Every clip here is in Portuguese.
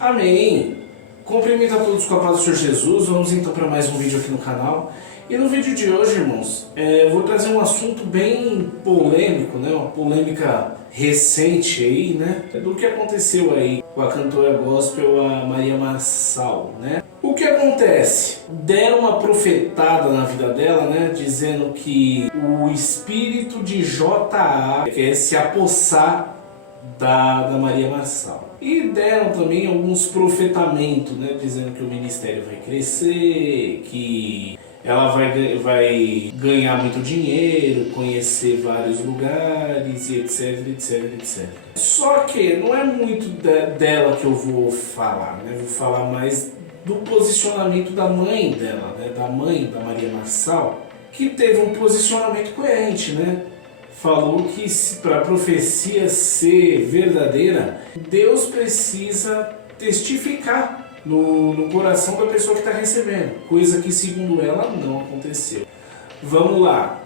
Amém! Cumprimento a todos com a paz do Senhor Jesus. Vamos então para mais um vídeo aqui no canal. E no vídeo de hoje, irmãos, vou trazer um assunto bem polêmico, né? Uma polêmica recente aí, né? Do que aconteceu aí com a cantora gospel, a Maria Marçal, né? O que acontece? Deram uma profetada na vida dela, né? Dizendo que o espírito de J.A. quer se apossar da Maria Marçal. E deram também alguns profetamentos, né? Dizendo que o ministério vai crescer, que ela vai ganhar muito dinheiro, conhecer vários lugares e etc, etc, etc. Só que não é muito dela que eu vou falar, né? Vou falar mais do posicionamento da mãe dela, né? Da mãe da Maria Marçal, que teve um posicionamento coerente, né? Falou que para a profecia ser verdadeira, Deus precisa testificar no coração da pessoa que está recebendo, coisa que segundo ela não aconteceu. Vamos lá.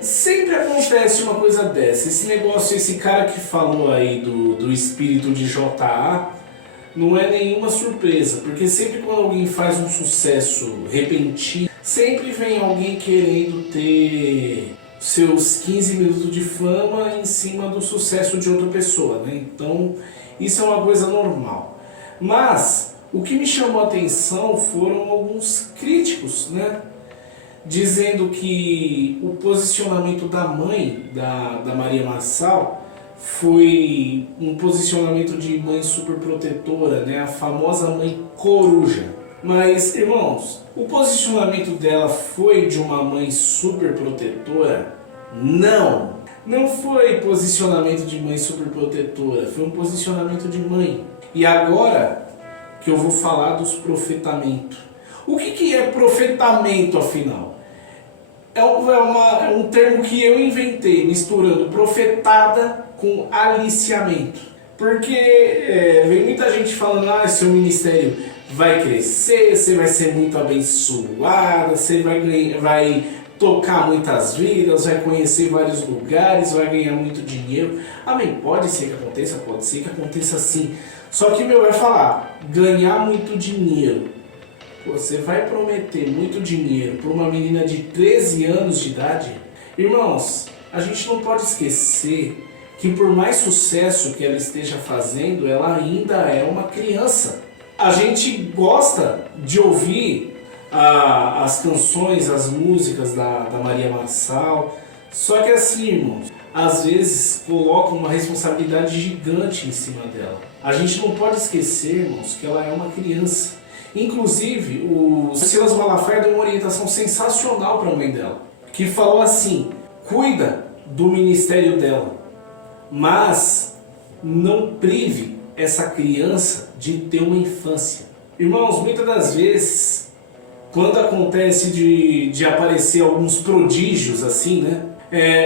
Sempre acontece uma coisa dessa. Esse negócio, esse cara que falou aí do espírito de J.A. não é nenhuma surpresa, porque sempre quando alguém faz um sucesso repentino, sempre vem alguém querendo ter seus 15 minutos de fama em cima do sucesso de outra pessoa, né? Então isso é uma coisa normal. Mas o que me chamou a atenção foram alguns críticos, né? Dizendo que o posicionamento da mãe da Maria Marçal foi um posicionamento de mãe superprotetora, né? A famosa mãe coruja. Mas, irmãos, o posicionamento dela foi de uma mãe superprotetora? Não! Não foi posicionamento de mãe superprotetora, foi um posicionamento de mãe. E agora que eu vou falar dos profetamentos. O que é profetamento, afinal? É um termo que eu inventei, misturando profetada com aliciamento. Porque vem muita gente falando, seu ministério vai crescer, você vai ser muito abençoada, você vai tocar muitas vidas, vai conhecer vários lugares, vai ganhar muito dinheiro. Amém, pode ser que aconteça sim. Só que vai falar, ganhar muito dinheiro. Você vai prometer muito dinheiro para uma menina de 13 anos de idade? Irmãos, a gente não pode esquecer que por mais sucesso que ela esteja fazendo, ela ainda é uma criança. A gente gosta de ouvir as canções, as músicas da Maria Marçal, só que assim, irmãos, às vezes colocam uma responsabilidade gigante em cima dela. A gente não pode esquecer, irmãos, que ela é uma criança. Inclusive, o Silas Malafaia deu uma orientação sensacional para a mãe dela, que falou assim, cuida do ministério dela, mas não prive essa criança de ter uma infância. Irmãos, muitas das vezes, quando acontece de aparecer alguns prodígios assim, né?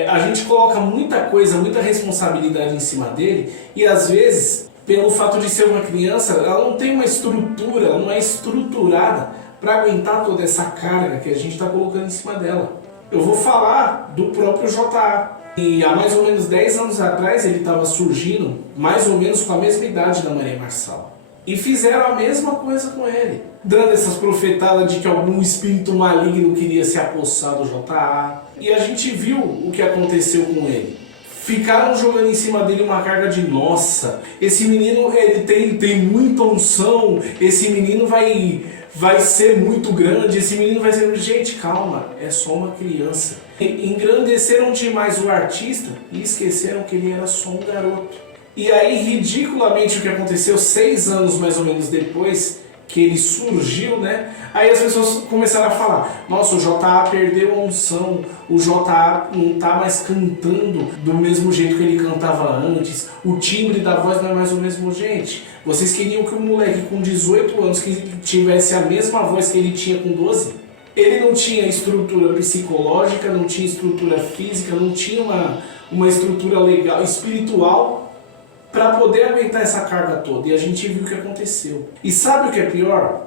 A gente coloca muita coisa, muita responsabilidade em cima dele e às vezes, pelo fato de ser uma criança, ela não tem uma estrutura, ela não é estruturada para aguentar toda essa carga que a gente está colocando em cima dela. Eu vou falar do próprio J.A. E há mais ou menos 10 anos atrás ele estava surgindo mais ou menos com a mesma idade da Maria Marçal. E fizeram a mesma coisa com ele, dando essas profetadas de que algum espírito maligno queria se apossar do J.A. E a gente viu o que aconteceu com ele. Ficaram jogando em cima dele uma carga de nossa, esse menino ele tem muita unção, esse menino vai ser muito grande, esse menino vai ser... Gente, calma, é só uma criança. Engrandeceram demais o artista e esqueceram que ele era só um garoto. E aí, ridiculamente, o que aconteceu 6 anos mais ou menos depois que ele surgiu, né? Aí as pessoas começaram a falar, nossa, o J.A. perdeu a unção, o J.A. não tá mais cantando do mesmo jeito que ele cantava antes, o timbre da voz não é mais o mesmo. Gente, vocês queriam que um moleque com 18 anos que tivesse a mesma voz que ele tinha com 12? Ele não tinha estrutura psicológica, não tinha estrutura física, não tinha uma estrutura legal, espiritual, para poder aguentar essa carga toda. E a gente viu o que aconteceu. E sabe o que é pior?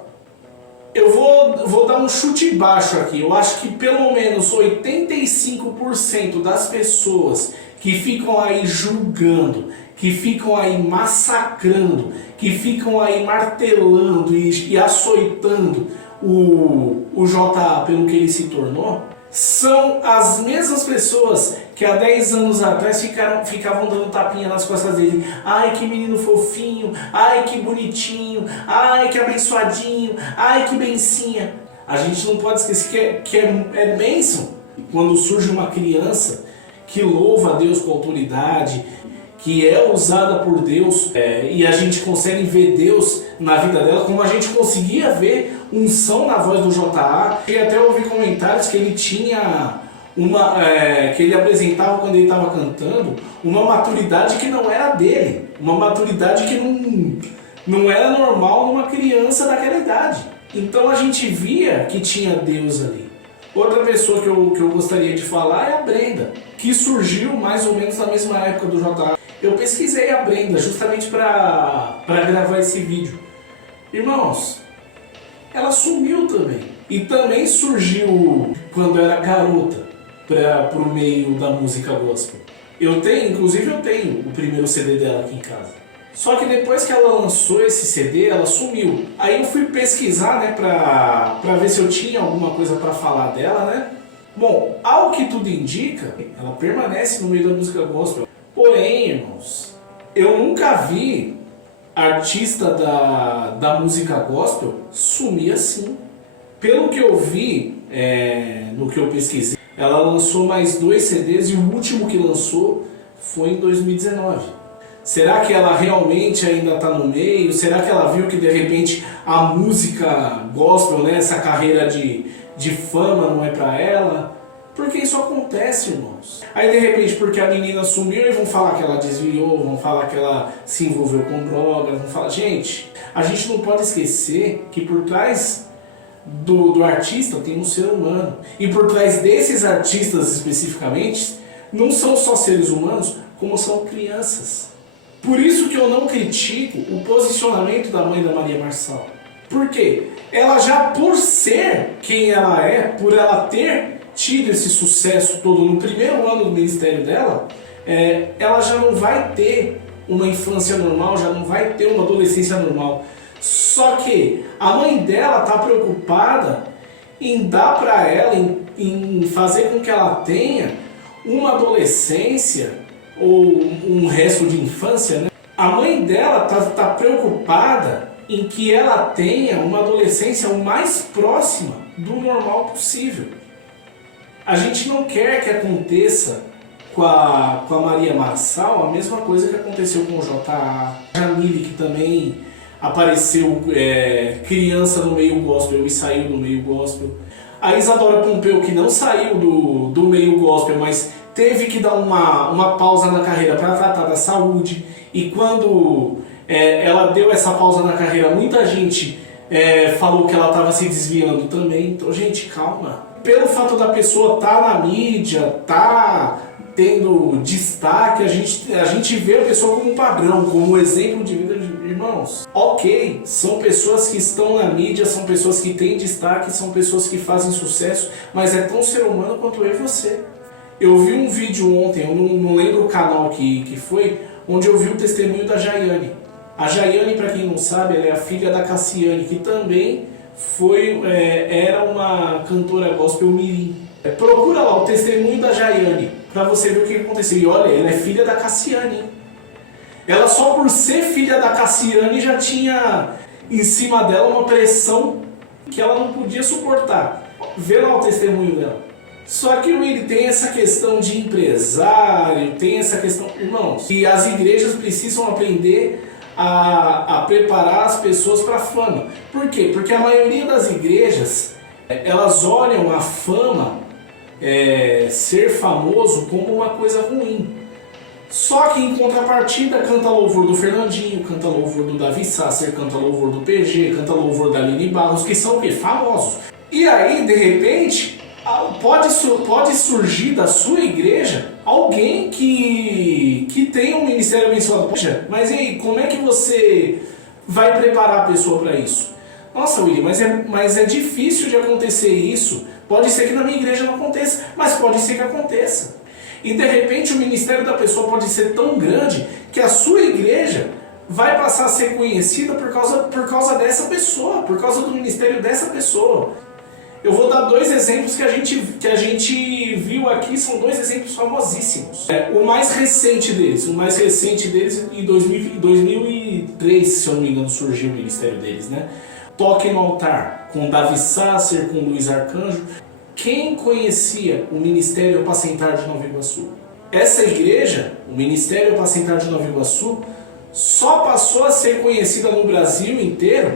Eu vou dar um chute baixo aqui. Eu acho que pelo menos 85% das pessoas que ficam aí julgando, que ficam aí massacrando, que ficam aí martelando e açoitando o JA pelo que ele se tornou, são as mesmas pessoas que há 10 anos atrás ficavam dando tapinha nas costas dele. Ai, que menino fofinho, ai, que bonitinho, ai, que abençoadinho, ai, que bencinha. A gente não pode esquecer que é bênção quando surge uma criança que louva a Deus com autoridade, que é usada por Deus, e a gente consegue ver Deus na vida dela, como a gente conseguia ver unção na voz do JA. E até ouvi comentários que ele tinha que ele apresentava quando ele estava cantando uma maturidade que não era dele, uma maturidade que não era normal numa criança daquela idade. Então a gente via que tinha Deus ali. Outra pessoa que eu gostaria de falar é a Brenda, que surgiu mais ou menos na mesma época do JA. Eu pesquisei a Brenda justamente para gravar esse vídeo. Irmãos, ela sumiu também. E também surgiu quando era garota para o meio da música gospel. Inclusive eu tenho o primeiro CD dela aqui em casa. Só que depois que ela lançou esse CD, ela sumiu. Aí eu fui pesquisar, né, pra ver se eu tinha alguma coisa para falar dela, né? Bom, ao que tudo indica, ela permanece no meio da música gospel. Porém, irmãos, eu nunca vi artista da música gospel sumir assim. Pelo que eu vi, no que eu pesquisei, ela lançou mais 2 CDs e o último que lançou foi em 2019. Será que ela realmente ainda está no meio? Será que ela viu que de repente a música gospel, né, essa carreira de fama não é para ela? Porque isso acontece, irmãos. Aí de repente, porque a menina sumiu, e vão falar que ela desviou, vão falar que ela se envolveu com drogas, vão falar... Gente, a gente não pode esquecer que por trás do artista tem um ser humano. E por trás desses artistas especificamente, não são só seres humanos, como são crianças. Por isso que eu não critico o posicionamento da mãe da Maria Marçal. Por quê? Ela já, por ser quem ela é, por ela ter tido esse sucesso todo no primeiro ano do ministério dela, ela já não vai ter uma infância normal, já não vai ter uma adolescência normal. Só que a mãe dela está preocupada em dar para ela, em fazer com que ela tenha uma adolescência ou um resto de infância, né? A mãe dela tá preocupada em que ela tenha uma adolescência o mais próxima do normal possível. A gente não quer que aconteça com a Maria Marçal a mesma coisa que aconteceu com o JA, Jamile, que também apareceu criança no meio gospel e saiu do meio gospel. A Isadora Pompeu, que não saiu do meio gospel, mas teve que dar uma pausa na carreira para tratar da saúde. E quando ela deu essa pausa na carreira, muita gente falou que ela estava se desviando também. Então, gente, calma. Pelo fato da pessoa estar na mídia, tendo destaque, a gente vê a pessoa como um padrão, como um exemplo de vida de irmãos. Ok, são pessoas que estão na mídia, são pessoas que têm destaque, são pessoas que fazem sucesso, mas é tão ser humano quanto eu e você. Eu vi um vídeo ontem, eu não lembro o canal que foi, onde eu vi o testemunho da Jaiane. A Jaiane, para quem não sabe, ela é a filha da Cassiane, que também era uma cantora gospel mirim. Procura lá o testemunho da Jaiane, para você ver o que aconteceu. E olha, ela é filha da Cassiane. Ela só por ser filha da Cassiane já tinha em cima dela uma pressão que ela não podia suportar. Vê lá o testemunho dela. Só que ele tem essa questão de empresário, tem essa questão... Irmãos, e as igrejas precisam aprender a preparar as pessoas para a fama. Por quê? Porque a maioria das igrejas, elas olham a fama, ser famoso, como uma coisa ruim. Só que em contrapartida canta louvor do Fernandinho, canta louvor do Davi Sasser, canta louvor do PG, canta louvor da Aline Barros, que são o quê? Famosos. E aí, de repente, pode surgir da sua igreja alguém que tem um ministério abençoado. Poxa, mas e aí, como é que você vai preparar a pessoa para isso? Nossa, William, mas é difícil de acontecer isso. Pode ser que na minha igreja não aconteça, mas pode ser que aconteça. E de repente o ministério da pessoa pode ser tão grande que a sua igreja vai passar a ser conhecida por causa dessa pessoa, por causa do ministério dessa pessoa. Eu vou dar dois exemplos que a gente viu aqui, são dois exemplos famosíssimos. O mais recente deles, em 2003, se eu não me engano, surgiu o ministério deles, né? Toque no Altar, com Davi Sasser, com Luiz Arcanjo. Quem conhecia o Ministério Apacentar de Nova Iguaçu? Essa igreja, o Ministério Apacentar de Nova Iguaçu, só passou a ser conhecida no Brasil inteiro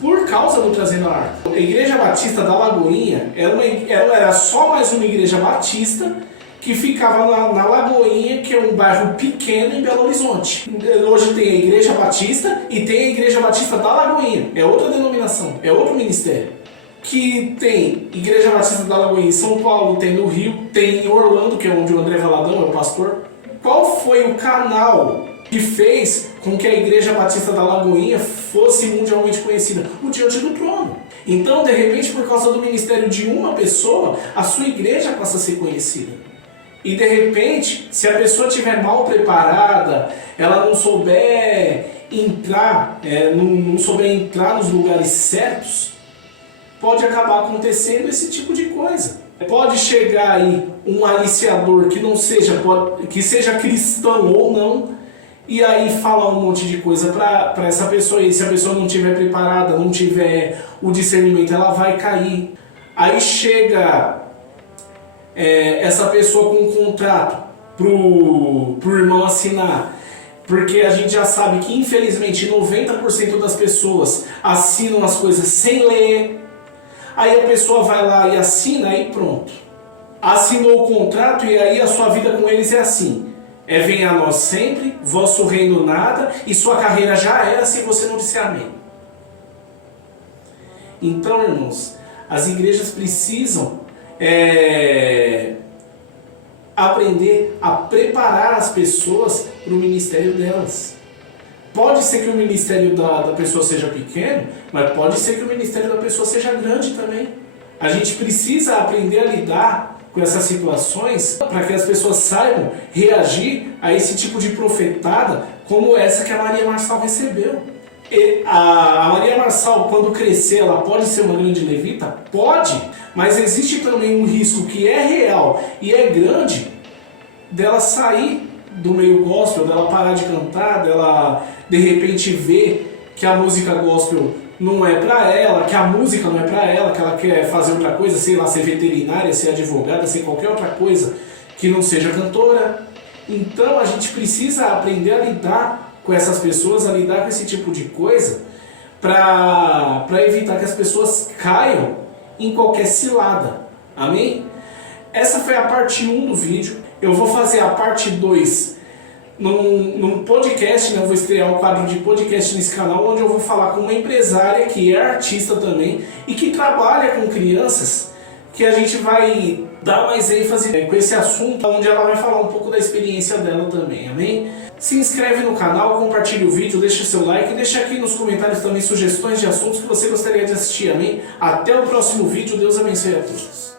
por causa do Trazendo a Arca. A Igreja Batista da Lagoinha era só mais uma igreja batista que ficava na Lagoinha, que é um bairro pequeno em Belo Horizonte. Hoje tem a Igreja Batista e tem a Igreja Batista da Lagoinha. É outra denominação, é outro ministério. Que tem Igreja Batista da Lagoinha em São Paulo, tem no Rio, tem em Orlando, que é onde o André Valadão é o pastor. Qual foi o canal que fez com que a Igreja Batista da Lagoinha fosse mundialmente conhecida? O Diante do Trono. Então, de repente, por causa do ministério de uma pessoa, a sua igreja passa a ser conhecida. E de repente, se a pessoa estiver mal preparada, ela não souber entrar, não souber entrar nos lugares certos, pode acabar acontecendo esse tipo de coisa. Pode chegar aí um aliciador que seja cristão ou não, e aí falar um monte de coisa para essa pessoa, e se a pessoa não estiver preparada, não tiver o discernimento, ela vai cair. Aí chega essa pessoa com um contrato pro irmão assinar, porque a gente já sabe que infelizmente 90% das pessoas assinam as coisas sem ler. Aí a pessoa vai lá e assina e pronto. Assinou o contrato e aí a sua vida com eles é assim. Venha a nós sempre, vosso reino nada, e sua carreira já era se você não disser amém. Então, irmãos, as igrejas precisam aprender a preparar as pessoas para o ministério delas. Pode ser que o ministério da pessoa seja pequeno, mas pode ser que o ministério da pessoa seja grande também. A gente precisa aprender a lidar com essas situações para que as pessoas saibam reagir a esse tipo de profetada como essa que a Maria Marçal recebeu. E a Maria Marçal, quando crescer, ela pode ser uma grande levita? Pode, mas existe também um risco que é real e é grande dela sair do meio gospel, dela parar de cantar, dela de repente ver que a música gospel não é pra ela, que a música não é pra ela, que ela quer fazer outra coisa, sei lá, ser veterinária, ser advogada, ser qualquer outra coisa que não seja cantora. Então a gente precisa aprender a lidar com essas pessoas, a lidar com esse tipo de coisa, para evitar que as pessoas caiam em qualquer cilada. Amém? Essa foi a parte 1 do vídeo. Eu vou fazer a parte 2 num podcast, né? Eu vou estrear um quadro de podcast nesse canal, onde eu vou falar com uma empresária que é artista também e que trabalha com crianças, que a gente vai dar mais ênfase com esse assunto, onde ela vai falar um pouco da experiência dela também, amém? Se inscreve no canal, compartilha o vídeo, deixa seu like e deixa aqui nos comentários também sugestões de assuntos que você gostaria de assistir, amém? Até o próximo vídeo, Deus abençoe a todos.